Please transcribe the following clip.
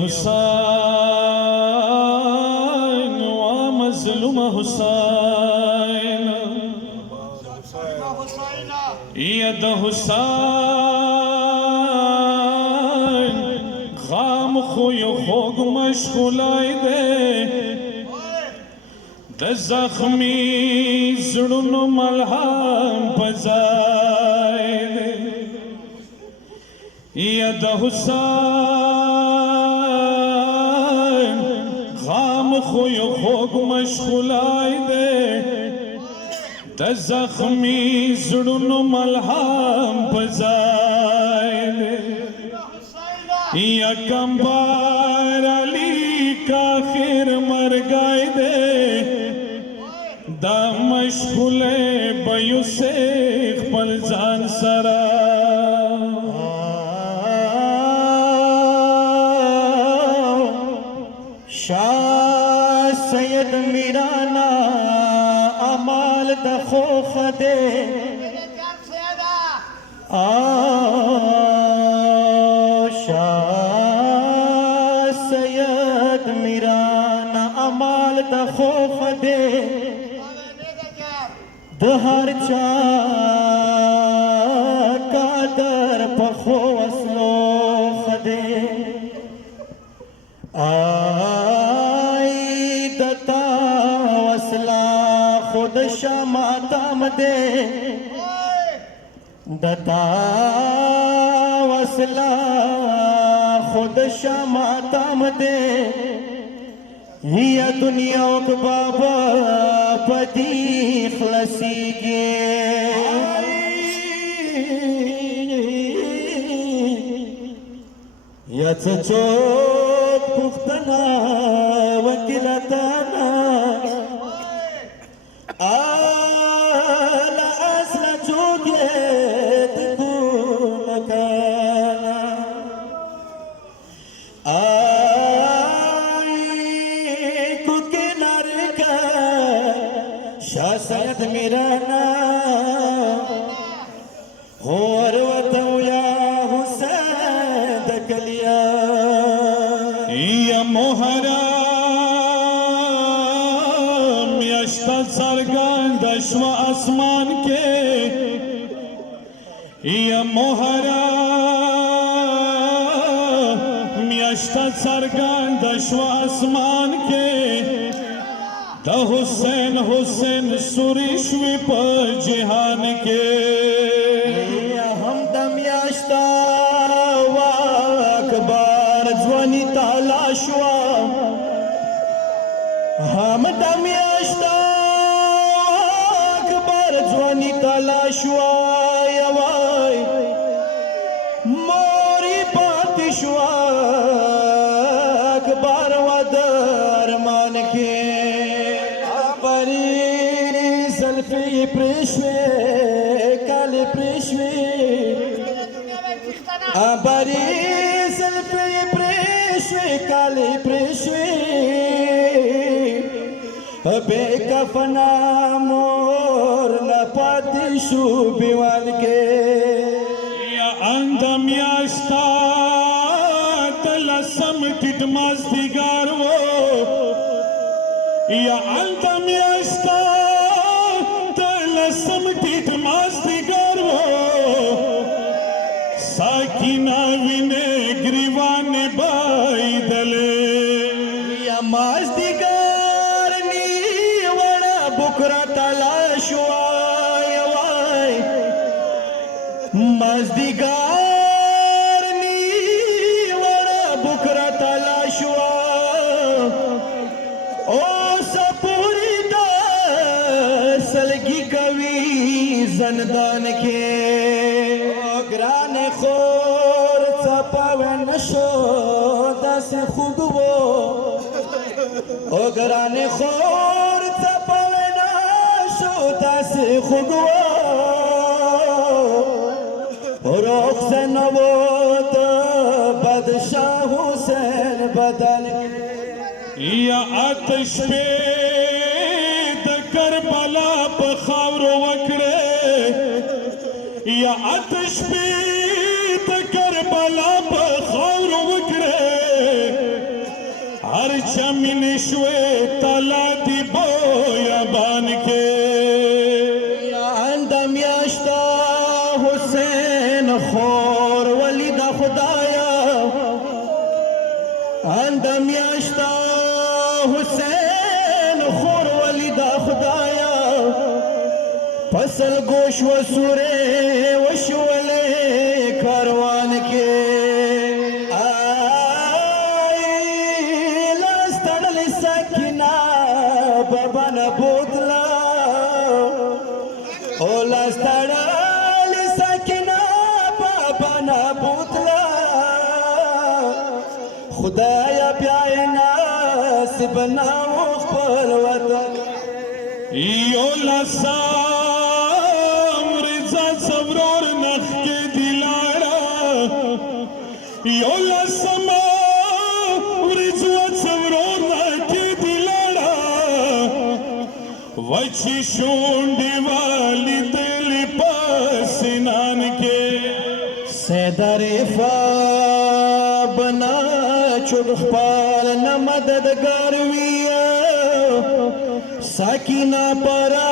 حسین ومظلوم حسین ید حسین غام خوی خوگ مشغولائی دے د زخمی زړونو ملهم پزای دے ید حسین غام خوی خوگ مشغولائی دے د زخمی زړونو ملهم پزای دے یکم بار علی کا خیر مرگائی دے دا مشغول بیو سے خپل ځان سره شاه سید میرانا امال د خوخ دے شاه سید میرانا امال د خوخ دے د هر چا قدر پخو وسلو خدے آئی دتا وسلا خود شماتم دے دتا وسلا خود شماتم دے یا دنیا و بابا پدی خلصی گے یا چوک پختنا وکلتانا آلا اصل چوکیت دولکانا شاه سید میرانا اور وطو یا حسین دکلیا یا محرم یشتا سرگند شو اسمان کے یا محرم یشتا سرگند شو اسمان کے دا حسین حسین سوری شوی پا جہان کے ہم دم یاشتا و اکبار جوانی تالا شوا ہم دم یاشتا و اکبار جوانی تالا شوا یوائی موری پاتی شوا اکبار و درمان کے زلفی پریشوی کالی پریشوی آباری زلفی پریشوی کالی پریشوی بے کفنا مور نپاتی شو بیوان کے یا اندم یاشتا تلسم تیتماز دیگر وہ یا اندم یاشتا سمٹیت مازدیگر وہ ساکینہ وینے گریوان بائی دلے یا مازدیگر نی وڑا بکرا تلاش وائی وائی مازدیگر نی وڑا بکرا تلاش وائی او سپوری دا سلگی کوي زندان کې ګران خور څپاو نشو داسې خوږ وو او ګران خور څپاو نشو داسې خوږ وو روغسن وو د بادشاه حسین بدن یا آتش پہ کربلا په خاورو وکړه یا آتش پہ کربلا په خاورو وکړه فصل گوش و سورے وشولے کاروان کے آئی لاستڑل سکینہ بابا نبوتلا او لاستڑل سکینہ بابا نبوتلا خدایا بیائی ناسب ناو خپل وطن یو لسام رضا سورور نخ کے دلارا یو لسما رضا سورور نخ کے دلارا وچی شونڈی والی دل پاسنان کے سیدریفا بنا چڑخ پال نہ مددگار ویا ساکینہ پرا